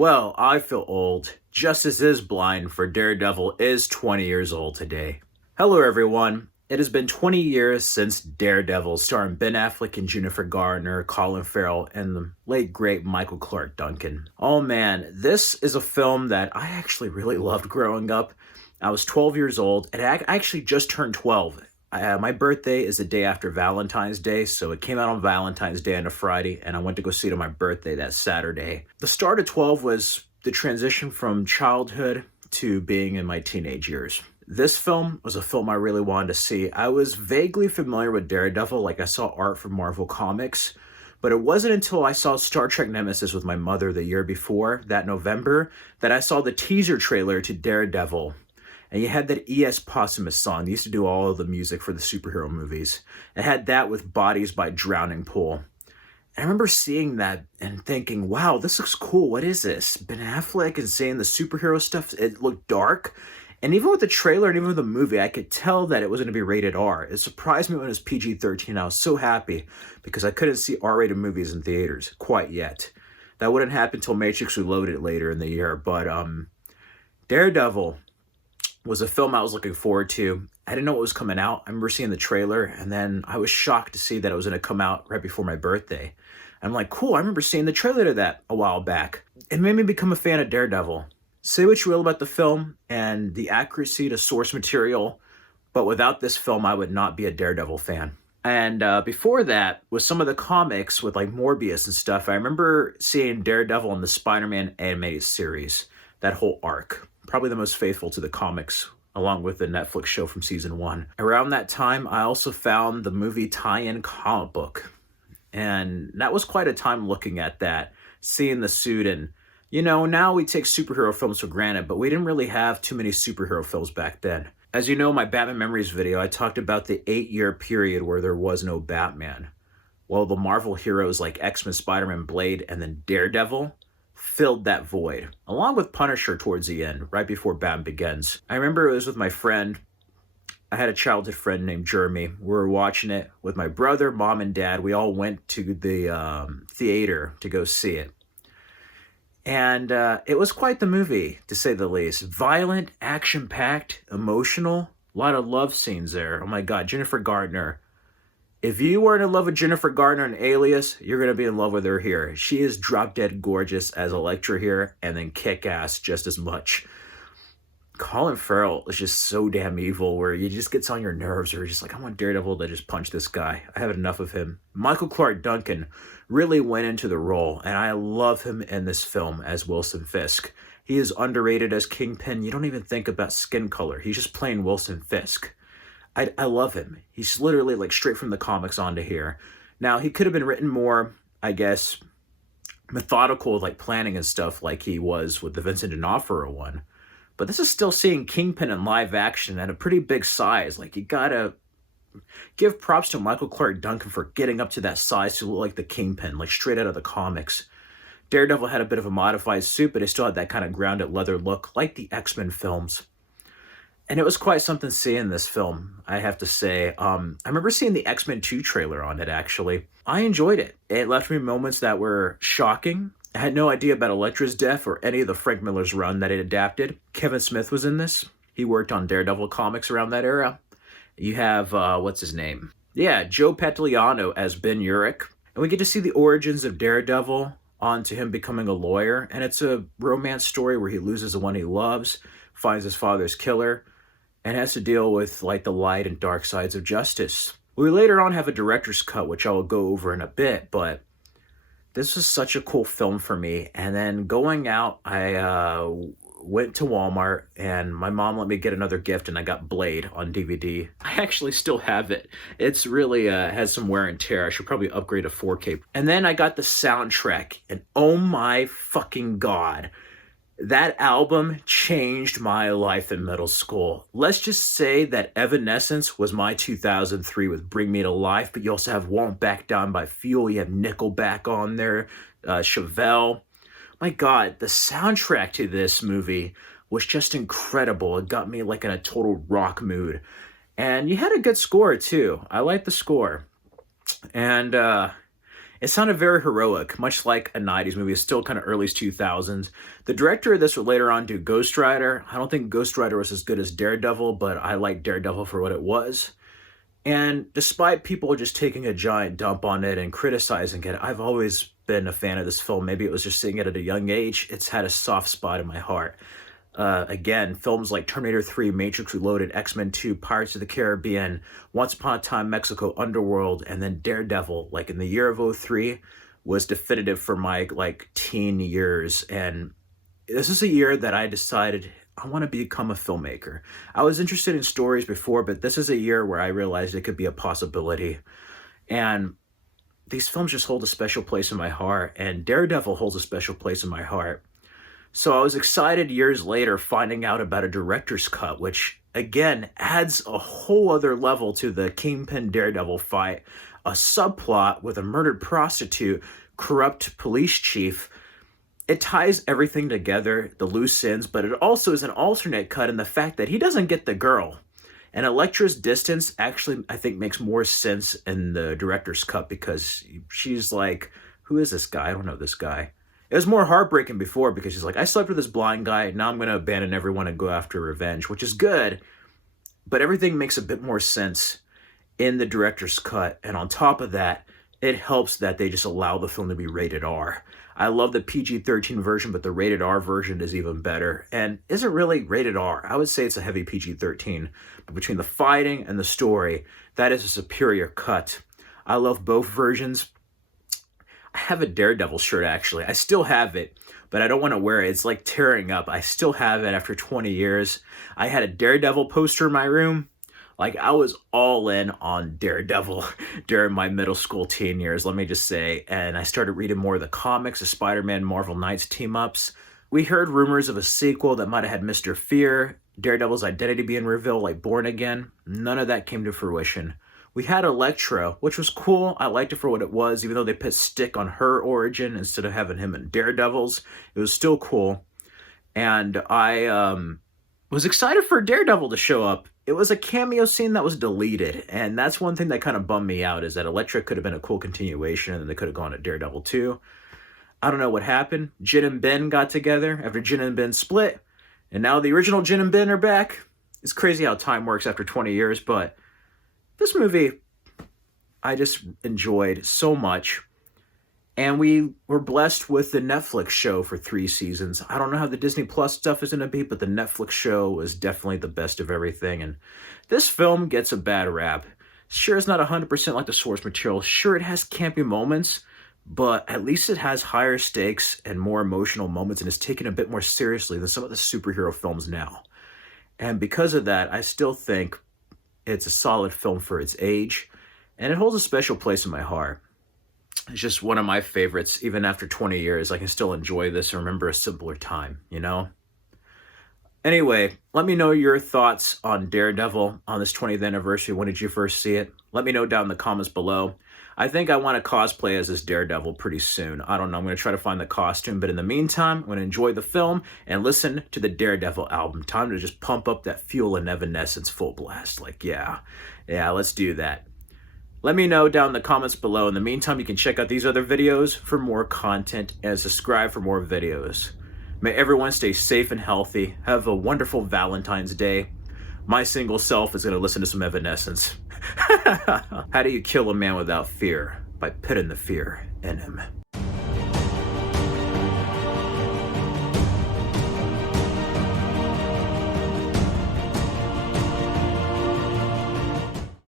Well, I feel old. Justice is blind, for Daredevil is 20 years old today. Hello, everyone. It has been 20 years since Daredevil, starring Ben Affleck and Jennifer Garner, Colin Farrell, and the late great Michael Clark Duncan. Oh man, this is a film that I actually really loved growing up. I was 12 years old, and I actually just turned 12. My birthday is the day after Valentine's Day, so it came out on Valentine's Day on a Friday, and I went to go see it on my birthday that Saturday. The start of 12 was the transition from childhood to being in my teenage years. This film was a film I really wanted to see. I was vaguely familiar with Daredevil, like I saw art from Marvel Comics, but it wasn't until I saw Star Trek Nemesis with my mother the year before, that November, that I saw the teaser trailer to Daredevil. And you had that E.S. Posthumous song. They used to do all of the music for the superhero movies. It had that with Bodies by Drowning Pool. And I remember seeing that and thinking, wow, this looks cool. What is this? Ben Affleck and seeing the superhero stuff, it looked dark. And even with the trailer and even with the movie, I could tell that it was going to be rated R. It surprised me when it was PG-13. I was so happy because I couldn't see R-rated movies in theaters quite yet. That wouldn't happen until Matrix Reloaded later in the year. But Daredevil was a film I was looking forward to. I didn't know what was coming out. I remember seeing the trailer, and then I was shocked to see that it was going to come out right before my birthday. I'm like, cool, I remember seeing the trailer to that a while back. It made me become a fan of Daredevil. Say what you will about the film and the accuracy to source material, but without this film, I would not be a Daredevil fan. And before that, with some of the comics with like Morbius and stuff, I remember seeing Daredevil in the Spider-Man animated series, that whole arc. Probably the most faithful to the comics, along with the Netflix show from season 1. Around that time, I also found the movie tie-in comic book. And that was quite a time looking at that, seeing the suit. And, you know, now we take superhero films for granted, but we didn't really have too many superhero films back then. As you know, my Batman Memories video, I talked about the 8-year period where there was no Batman. Well, the Marvel heroes like X-Men, Spider-Man, Blade, and then Daredevil filled that void, along with Punisher towards the end, right before Batman Begins. I remember it was with my friend. I had a childhood friend named Jeremy. We were watching it with my brother, mom, and dad. We all went to the theater to go see it. And it was quite the movie, to say the least. Violent, action-packed, emotional, a lot of love scenes there. Oh my God, Jennifer Garner. If you weren't in love with Jennifer Garner in Alias, you're going to be in love with her here. She is drop-dead gorgeous as Elektra here, and then kick-ass just as much. Colin Farrell is just so damn evil, where he just gets on your nerves, or you're just like, I want Daredevil to just punch this guy. I have enough of him. Michael Clark Duncan really went into the role, and I love him in this film as Wilson Fisk. He is underrated as Kingpin. You don't even think about skin color. He's just playing Wilson Fisk. I love him. He's literally like straight from the comics onto here. Now, he could have been written more, I guess, methodical, like planning and stuff like he was with the Vincent D'Onofrio one. But this is still seeing Kingpin in live action at a pretty big size. Like, you gotta give props to Michael Clark Duncan for getting up to that size to look like the Kingpin, like straight out of the comics. Daredevil had a bit of a modified suit, but it still had that kind of grounded leather look, like the X-Men films. And it was quite something seeing this film, I have to say. I remember seeing the X-Men 2 trailer on it, actually. I enjoyed it. It left me moments that were shocking. I had no idea about Elektra's death or any of the Frank Miller's run that it adapted. Kevin Smith was in this. He worked on Daredevil comics around that era. You have, what's his name? Yeah, Joe Pantoliano as Ben Urich. And we get to see the origins of Daredevil on to him becoming a lawyer. And it's a romance story where he loses the one he loves, finds his father's killer, and has to deal with like the light and dark sides of justice. We later on have a director's cut, which I will go over in a bit, but this was such a cool film for me. And then going out, I went to Walmart, and my mom let me get another gift, and I got Blade on DVD. I actually still have it. It's really has some wear and tear. I should probably upgrade to 4K. And then I got the soundtrack, and oh my fucking God. That album changed my life in middle school. Let's just say that Evanescence was my 2003 with Bring Me to Life, but you also have Won't Back Down by Fuel. You have Nickelback on there, Chevelle. My God, the soundtrack to this movie was just incredible. It got me like in a total rock mood. And you had a good score too. I liked the score. And It sounded very heroic, much like a 90s movie. It's still kind of early 2000s. The director of this would later on do Ghost Rider. I don't think Ghost Rider was as good as Daredevil, but I like Daredevil for what it was. And despite people just taking a giant dump on it and criticizing it, I've always been a fan of this film. Maybe it was just seeing it at a young age. It's had a soft spot in my heart. Again, films like Terminator 3, Matrix Reloaded, X-Men 2, Pirates of the Caribbean, Once Upon a Time, Mexico, Underworld, and then Daredevil, like in the year of '03, was definitive for my teen years. And this is a year that I decided I want to become a filmmaker. I was interested in stories before, but this is a year where I realized it could be a possibility. And these films just hold a special place in my heart, and Daredevil holds a special place in my heart. So I was excited years later finding out about a director's cut, which again adds a whole other level to the Kingpin Daredevil fight. A subplot with a murdered prostitute, corrupt police chief. It ties everything together, the loose ends, but it also is an alternate cut in the fact that he doesn't get the girl. And Elektra's distance actually, I think, makes more sense in the director's cut because she's like, who is this guy? I don't know this guy. It was more heartbreaking before because she's like, I slept with this blind guy. Now I'm going to abandon everyone and go after revenge, which is good. But everything makes a bit more sense in the director's cut. And on top of that, it helps that they just allow the film to be rated R. I love the PG-13 version, but the rated R version is even better. And isn't really rated R. I would say it's a heavy PG-13. But between the fighting and the story, that is a superior cut. I love both versions. I have a Daredevil shirt, actually. I still have it, but I don't want to wear it. It's like tearing up. I still have it after 20 years. I had a Daredevil poster in my room. Like, I was all in on Daredevil during my middle school teen years, let me just say. And I started reading more of the comics, the Spider-Man, Marvel Knights team-ups. We heard rumors of a sequel that might have had Mr. Fear, Daredevil's identity being revealed, like Born Again. None of that came to fruition. We had Elektra, which was cool. I liked it for what it was, even though they put stick on her origin instead of having him in Daredevil's. It was still cool. And I was excited for Daredevil to show up. It was a cameo scene that was deleted, and that's one thing that kind of bummed me out, is that Elektra could have been a cool continuation, and then they could have gone to Daredevil 2. I don't know what happened. Jin and Ben got together after Jin and Ben split, and now the original Jin and Ben are back. It's crazy how time works after 20 years, but this movie I just enjoyed so much. And we were blessed with the Netflix show for 3 seasons. I don't know how the Disney Plus stuff is going to be, but the Netflix show was definitely the best of everything. And this film gets a bad rap. Sure, it's not 100% like the source material. Sure, it has campy moments, but at least it has higher stakes and more emotional moments and is taken a bit more seriously than some of the superhero films now. And because of that, I still think it's a solid film for its age, and it holds a special place in my heart. It's just one of my favorites. Even after 20 years, I can still enjoy this and remember a simpler time, you know? Anyway, let me know your thoughts on Daredevil on this 20th anniversary. When did you first see it? Let me know down in the comments below. I think I want to cosplay as this Daredevil pretty soon. I don't know. I'm going to try to find the costume. But in the meantime, I'm going to enjoy the film and listen to the Daredevil album. Time to just pump up that Fuel and Evanescence full blast. Like, yeah, let's do that. Let me know down in the comments below. In the meantime, you can check out these other videos for more content and subscribe for more videos. May everyone stay safe and healthy. Have a wonderful Valentine's Day. My single self is going to listen to some Evanescence. How do you kill a man without fear? By putting the fear in him.